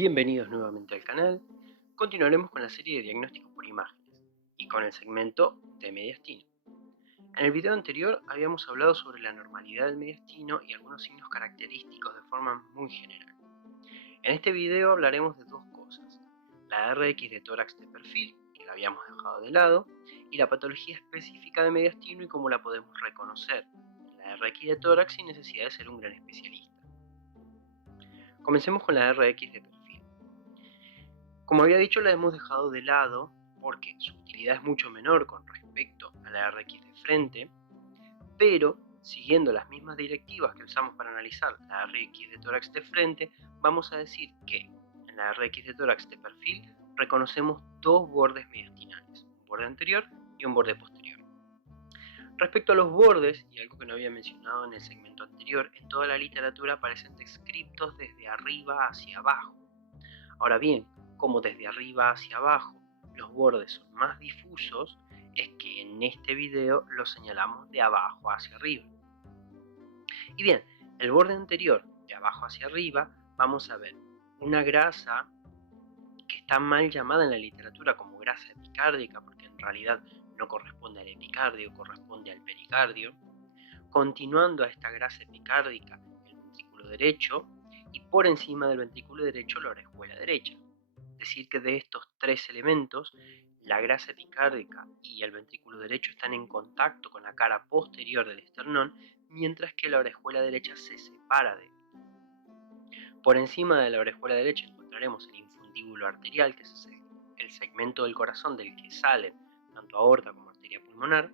Bienvenidos nuevamente al canal. Continuaremos con la serie de diagnósticos por imágenes y con el segmento de mediastino. En el video anterior habíamos hablado sobre la normalidad del mediastino y algunos signos característicos de forma muy general. En este video hablaremos de dos cosas: la RX de tórax de perfil, que la habíamos dejado de lado, y la patología específica de mediastino y cómo la podemos reconocer en la RX de tórax sin necesidad de ser un gran especialista. Comencemos con la RX de perfil. Como había dicho, la hemos dejado de lado porque su utilidad es mucho menor con respecto a la RX de frente, pero siguiendo las mismas directivas que usamos para analizar la RX de tórax de frente, vamos a decir que en la RX de tórax de perfil reconocemos dos bordes mediastinales, un borde anterior y un borde posterior. Respecto a los bordes, y algo que no había mencionado en el segmento anterior, en toda la literatura aparecen descriptos desde arriba hacia abajo. Ahora bien, como desde arriba hacia abajo los bordes son más difusos, es que en este video los señalamos de abajo hacia arriba. Y bien, el borde anterior, de abajo hacia arriba, vamos a ver una grasa que está mal llamada en la literatura como grasa epicárdica, porque en realidad no corresponde al epicardio, corresponde al pericardio. Continuando a esta grasa epicárdica, el ventrículo derecho, y por encima del ventrículo derecho la orejuela derecha. Decir que de estos tres elementos, la grasa epicárdica y el ventrículo derecho están en contacto con la cara posterior del esternón, mientras que la orejuela derecha se separa de él. Por encima de la orejuela derecha encontraremos el infundíbulo arterial, que es el segmento del corazón del que salen tanto aorta como arteria pulmonar,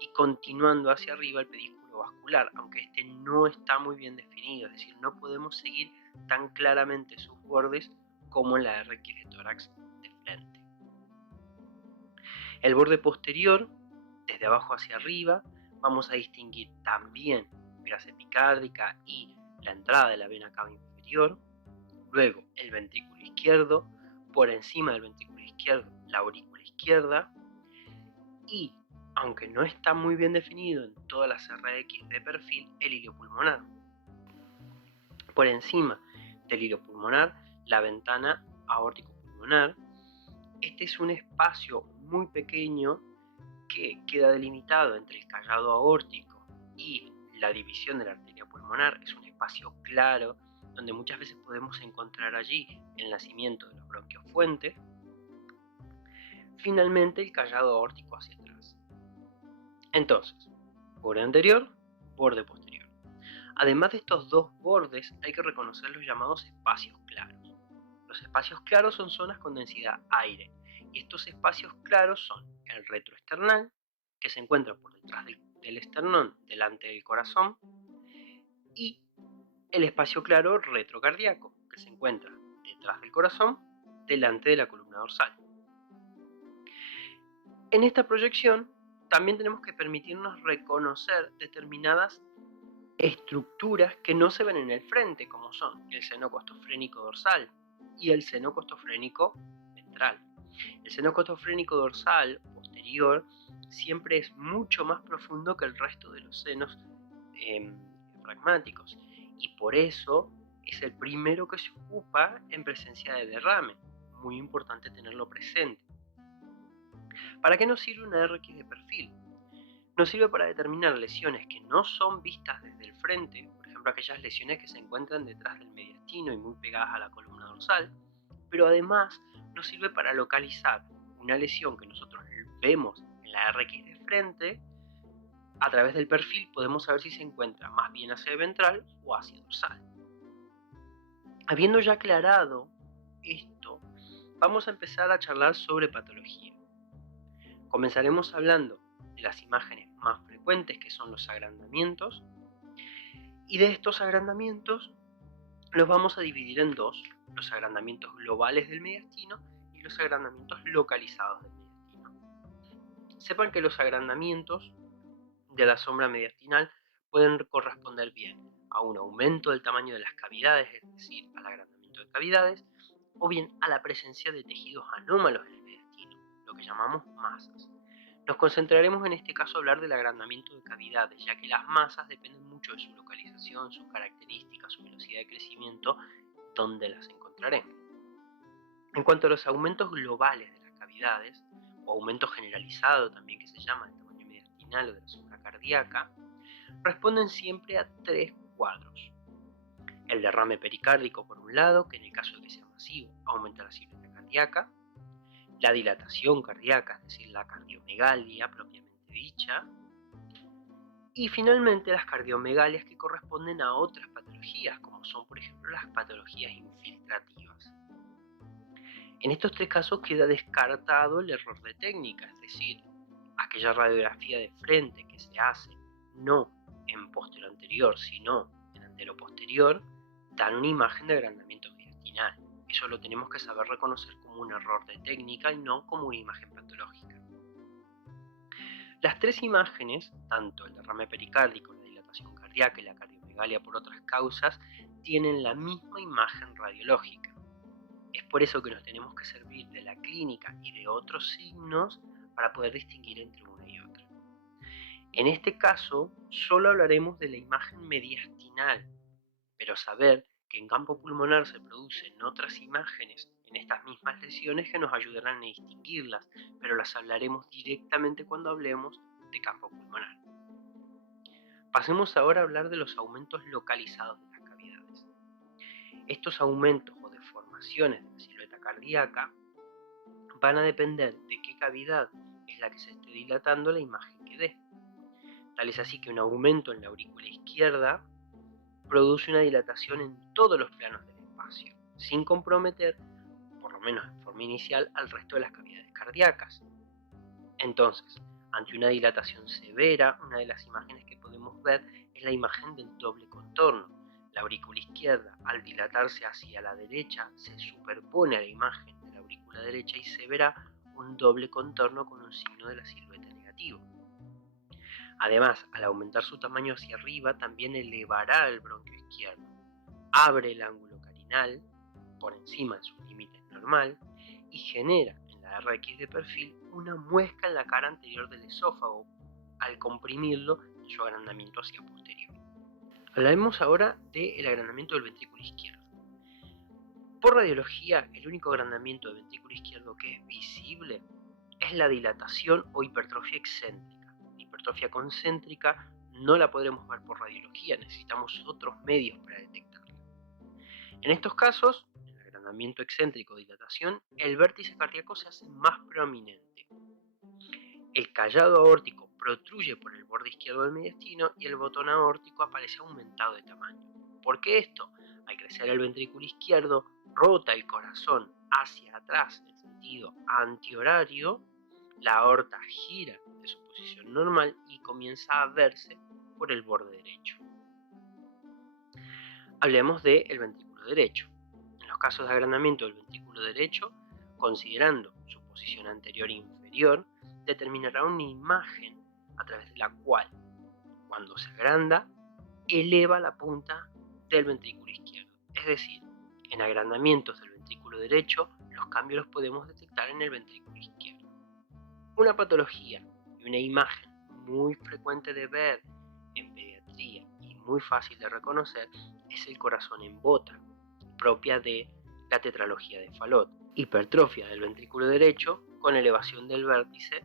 y continuando hacia arriba el pedículo vascular, aunque este no está muy bien definido, es decir, no podemos seguir tan claramente sus bordes como en la RX de tórax de frente. El borde posterior, desde abajo hacia arriba, vamos a distinguir también grasa epicárdica y la entrada de la vena cava inferior. Luego el ventrículo izquierdo, por encima del ventrículo izquierdo la aurícula izquierda, y aunque no está muy bien definido en todas las RX de perfil, el hilio pulmonar. Por encima del hilio pulmonar, la ventana aórtico-pulmonar. Este es un espacio muy pequeño que queda delimitado entre el callado aórtico y la división de la arteria pulmonar. Es un espacio claro donde muchas veces podemos encontrar allí el nacimiento de los bronquios fuentes. Finalmente, el callado aórtico hacia atrás. Entonces, borde anterior, borde posterior. Además de estos dos bordes, hay que reconocer los llamados espacios claros. Los espacios claros son zonas con densidad aire, y estos espacios claros son el retroesternal, que se encuentra por detrás del esternón, delante del corazón, y el espacio claro retrocardíaco, que se encuentra detrás del corazón, delante de la columna dorsal. En esta proyección también tenemos que permitirnos reconocer determinadas estructuras que no se ven en el frente, como son el seno costofrénico dorsal y el seno costofrénico ventral. El seno costofrénico dorsal posterior siempre es mucho más profundo que el resto de los senos diafragmáticos, y por eso es el primero que se ocupa en presencia de derrame. Muy importante tenerlo presente. ¿Para qué nos sirve una RX de perfil? Nos sirve para determinar lesiones que no son vistas desde el frente, por ejemplo aquellas lesiones que se encuentran detrás del mediastino y muy pegadas a la columna dorsal, pero además nos sirve para localizar una lesión que nosotros vemos en la RX de frente. A través del perfil podemos saber si se encuentra más bien hacia ventral o hacia dorsal. Habiendo ya aclarado esto, vamos a empezar a charlar sobre patología. Comenzaremos hablando de las imágenes más frecuentes, que son los agrandamientos, y de estos agrandamientos los vamos a dividir en dos: los agrandamientos globales del mediastino y los agrandamientos localizados del mediastino. Sepan que los agrandamientos de la sombra mediastinal pueden corresponder bien a un aumento del tamaño de las cavidades, es decir, al agrandamiento de cavidades, o bien a la presencia de tejidos anómalos en el mediastino, lo que llamamos masas. Nos concentraremos en este caso a hablar del agrandamiento de cavidades, ya que las masas dependen mucho de su localización, sus características, su velocidad de crecimiento, donde las encontraremos. En cuanto a los aumentos globales de las cavidades, o aumento generalizado también que se llama del tamaño mediastinal o de la sombra cardíaca, responden siempre a 3 cuadros. El derrame pericárdico por un lado, que en el caso de que sea masivo aumenta la silueta cardíaca, la dilatación cardíaca, es decir, la cardiomegalia propiamente dicha, y finalmente las cardiomegalias que corresponden a otras patologías, como son por ejemplo las patologías infiltrativas. En estos 3 casos queda descartado el error de técnica, es decir, aquella radiografía de frente que se hace no en posterior anterior, sino en antero posterior, dan una imagen de agrandamiento mediastinal. Eso lo tenemos que saber reconocer como un error de técnica y no como una imagen patológica. Las 3 imágenes, tanto el derrame pericárdico, la dilatación cardíaca y la cardiomegalia por otras causas, tienen la misma imagen radiológica. Es por eso que nos tenemos que servir de la clínica y de otros signos para poder distinguir entre una y otra. En este caso, solo hablaremos de la imagen mediastinal, pero saber que en campo pulmonar se producen otras imágenes en estas mismas lesiones que nos ayudarán a distinguirlas, pero las hablaremos directamente cuando hablemos de campo pulmonar. Pasemos ahora a hablar de los aumentos localizados de las cavidades. Estos aumentos o deformaciones de la silueta cardíaca van a depender de qué cavidad es la que se esté dilatando la imagen que dé. Tal es así que un aumento en la aurícula izquierda produce una dilatación en todos los planos del espacio, sin comprometer, por lo menos en forma inicial, al resto de las cavidades cardíacas. Entonces, ante una dilatación severa, una de las imágenes que podemos ver es la imagen del doble contorno. La aurícula izquierda, al dilatarse hacia la derecha, se superpone a la imagen de la aurícula derecha y se verá un doble contorno con un signo de la silueta negativo. Además, al aumentar su tamaño hacia arriba, también elevará el bronquio izquierdo, abre el ángulo carinal por encima de su límite normal y genera en la RX de perfil una muesca en la cara anterior del esófago al comprimirlo en su agrandamiento hacia posterior. Hablaremos ahora del agrandamiento del ventrículo izquierdo. Por radiología, el único agrandamiento del ventrículo izquierdo que es visible es la dilatación o hipertrofia excéntrica. La hipertrofia concéntrica no la podremos ver por radiología, necesitamos otros medios para detectarla. En estos casos, en el agrandamiento excéntrico o dilatación, el vértice cardíaco se hace más prominente. El callado aórtico protruye por el borde izquierdo del mediastino y el botón aórtico aparece aumentado de tamaño. ¿Por qué esto? Al crecer el ventrículo izquierdo, rota el corazón hacia atrás en sentido antihorario, la aorta gira de su posición normal y comienza a verse por el borde derecho. Hablemos del ventrículo derecho. En los casos de agrandamiento del ventrículo derecho, considerando su posición anterior e inferior, determinará una imagen a través de la cual, cuando se agranda, eleva la punta del ventrículo izquierdo. Es decir, en agrandamientos del ventrículo derecho, los cambios los podemos detectar en el ventrículo izquierdo. Una patología y una imagen muy frecuente de ver en pediatría y muy fácil de reconocer es el corazón en bota, propia de la tetralogía de Fallot, hipertrofia del ventrículo derecho con elevación del vértice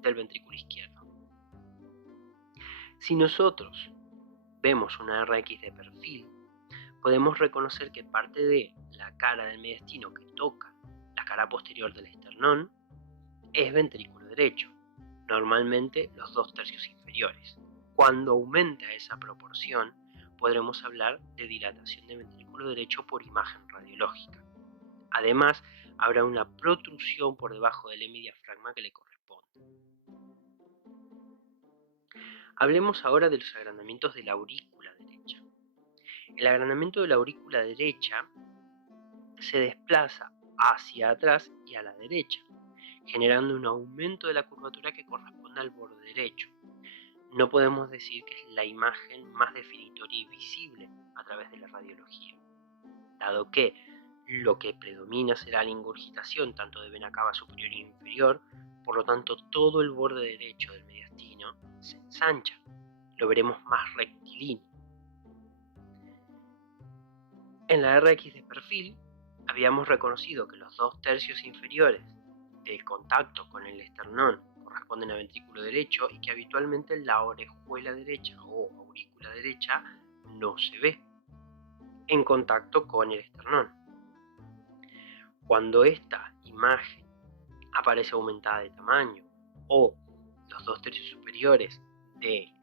del ventrículo izquierdo. Si nosotros vemos una RX de perfil, podemos reconocer que parte de la cara del mediastino que toca la cara posterior del esternón es ventrículo derecho, normalmente los 2/3 inferiores. Cuando aumenta esa proporción, podremos hablar de dilatación de ventrículo derecho por imagen radiológica. Además, habrá una protrusión por debajo del hemidiafragma que le corresponde. Hablemos ahora de los agrandamientos de la aurícula derecha. El agrandamiento de la aurícula derecha se desplaza hacia atrás y a la derecha, generando un aumento de la curvatura que corresponde al borde derecho. No podemos decir que es la imagen más definitoria y visible a través de la radiología, dado que lo que predomina será la ingurgitación tanto de vena cava superior e inferior, por lo tanto todo el borde derecho del mediastino se ensancha, lo veremos más rectilíneo. En la RX de perfil, habíamos reconocido que los 2/3 inferiores del contacto con el esternón corresponden al ventrículo derecho y que habitualmente la orejuela derecha o aurícula derecha no se ve en contacto con el esternón. Cuando esta imagen aparece aumentada de tamaño o los 2/3 superiores del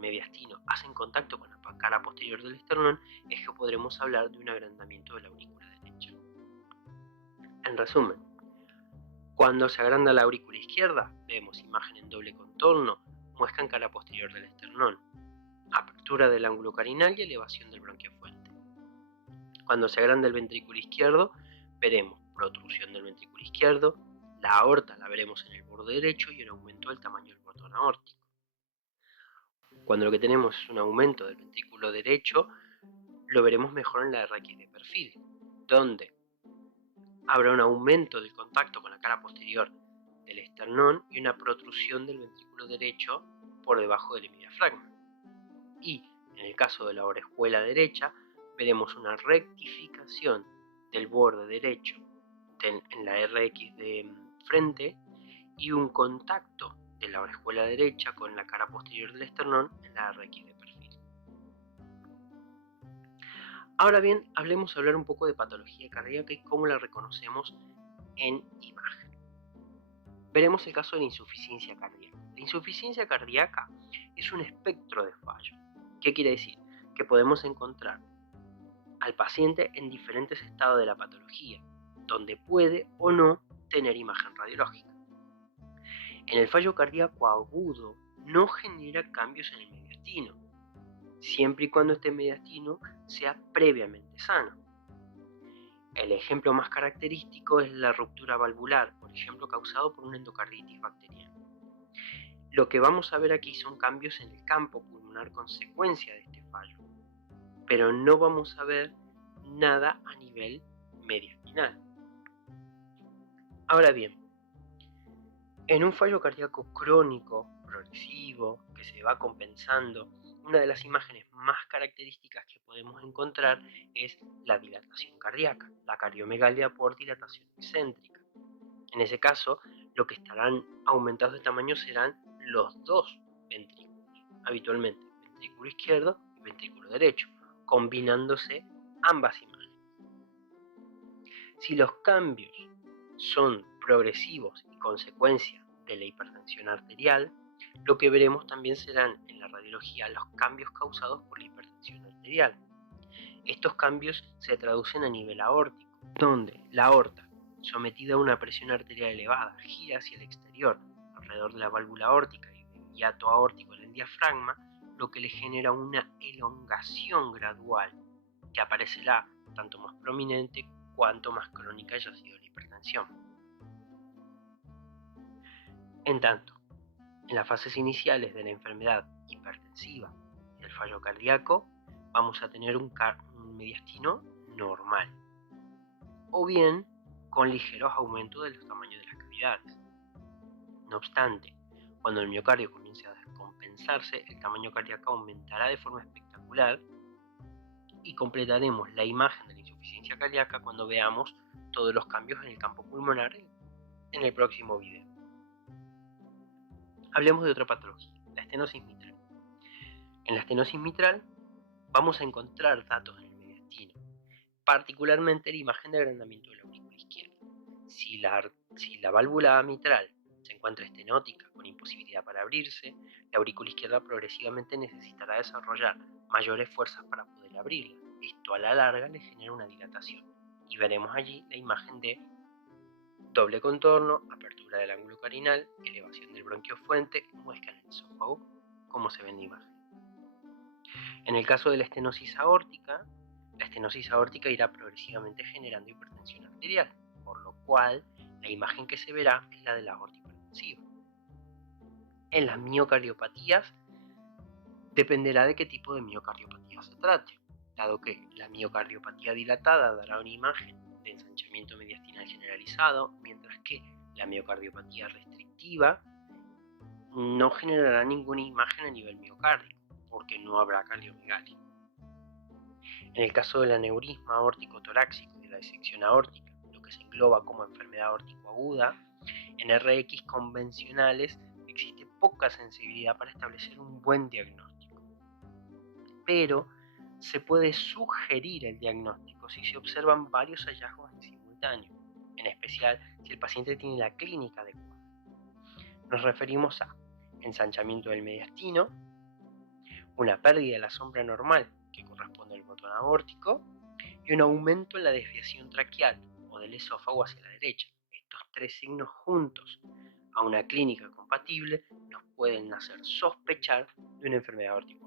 mediastino hacen contacto con la cara posterior del esternón, es que podremos hablar de un agrandamiento de la aurícula derecha. En resumen, cuando se agranda la aurícula izquierda, vemos imagen en doble contorno, muesca en cara posterior del esternón, apertura del ángulo carinal y elevación del bronquiofuente. Cuando se agranda el ventrículo izquierdo, veremos protrusión del ventrículo izquierdo, la aorta la veremos en el borde derecho y el aumento del tamaño del bordón aórtico. Cuando lo que tenemos es un aumento del ventrículo derecho, lo veremos mejor en la RX de perfil, donde habrá un aumento del contacto con la cara posterior del esternón y una protrusión del ventrículo derecho por debajo del hemidiafragma. Y en el caso de la orejuela derecha, veremos una rectificación del borde derecho en la RX de frente y un contacto de la orejuela derecha con la cara posterior del esternón en la RX de perfil. Ahora bien, hablemos hablar un poco de patología cardíaca y cómo la reconocemos en imagen. Veremos el caso de la insuficiencia cardíaca. La insuficiencia cardíaca es un espectro de fallo. ¿Qué quiere decir? Que podemos encontrar al paciente en diferentes estados de la patología, donde puede o no tener imagen radiológica. En el fallo cardíaco agudo no genera cambios en el mediastino, siempre y cuando este mediastino sea previamente sano. El ejemplo más característico es la ruptura valvular, por ejemplo causado por una endocarditis bacteriana. Lo que vamos a ver aquí son cambios en el campo pulmonar consecuencia de este fallo, pero no vamos a ver nada a nivel mediastinal. Ahora bien, en un fallo cardíaco crónico, progresivo, que se va compensando, una de las imágenes más características que podemos encontrar es la dilatación cardíaca, la cardiomegalia por dilatación excéntrica. En ese caso, lo que estarán aumentados de tamaño serán los dos ventrículos, habitualmente ventrículo izquierdo y ventrículo derecho, combinándose ambas imágenes. Si los cambios son progresivos y consecuencia de la hipertensión arterial, lo que veremos también serán en la radiología los cambios causados por la hipertensión arterial. Estos cambios se traducen a nivel aórtico, donde la aorta, sometida a una presión arterial elevada, gira hacia el exterior, alrededor de la válvula aórtica y del hiato aórtico en el diafragma, lo que le genera una elongación gradual, que aparecerá tanto más prominente cuanto más crónica haya sido la hipertensión. En tanto, en las fases iniciales de la enfermedad hipertensiva y el fallo cardíaco, vamos a tener un mediastino normal, o bien con ligeros aumentos de los tamaños de las cavidades. No obstante, cuando el miocardio comience a descompensarse, el tamaño cardíaco aumentará de forma espectacular y completaremos la imagen de la insuficiencia cardíaca cuando veamos todos los cambios en el campo pulmonar en el próximo video. Hablemos de otra patología, la estenosis mitral. En la estenosis mitral vamos a encontrar datos en el mediastino, particularmente la imagen de agrandamiento de la aurícula izquierda. Si la válvula mitral se encuentra estenótica con imposibilidad para abrirse, la aurícula izquierda progresivamente necesitará desarrollar mayores fuerzas para poder abrirla. Esto a la larga le genera una dilatación y veremos allí la imagen de doble contorno, apertura del ángulo carinal, elevación del bronquiofuente, muesca en el esófago, como se ve en la imagen. En el caso de la estenosis aórtica irá progresivamente generando hipertensión arterial, por lo cual la imagen que se verá es la de la aorta hipertensiva. En las miocardiopatías dependerá de qué tipo de miocardiopatía se trate, dado que la miocardiopatía dilatada dará una imagen de ensanchamiento mediastinal generalizado, mientras que la miocardiopatía restrictiva no generará ninguna imagen a nivel miocárdico, porque no habrá cardiomegalia. En el caso del aneurisma aórtico torácico y de la disección aórtica, lo que se engloba como enfermedad aórtico-aguda, en RX convencionales existe poca sensibilidad para establecer un buen diagnóstico. Pero se puede sugerir el diagnóstico si se observan varios hallazgos en simultáneo, en especial si el paciente tiene la clínica adecuada. Nos referimos a ensanchamiento del mediastino, una pérdida de la sombra normal que corresponde al botón aórtico y un aumento en la desviación traqueal o del esófago hacia la derecha. Estos tres signos juntos a una clínica compatible nos pueden hacer sospechar de una enfermedad aórtica.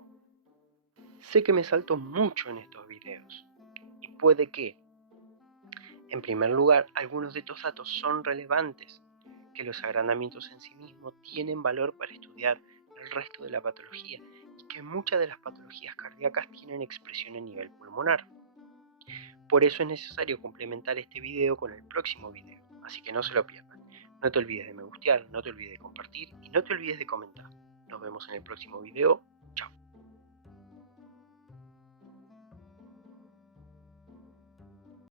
Sé que me salto mucho en estos videos y puede que, en primer lugar, algunos de estos datos son relevantes, que los agrandamientos en sí mismos tienen valor para estudiar el resto de la patología y que muchas de las patologías cardíacas tienen expresión a nivel pulmonar. Por eso es necesario complementar este video con el próximo video, así que no se lo pierdan. No te olvides de me gustear, no te olvides de compartir y no te olvides de comentar. Nos vemos en el próximo video.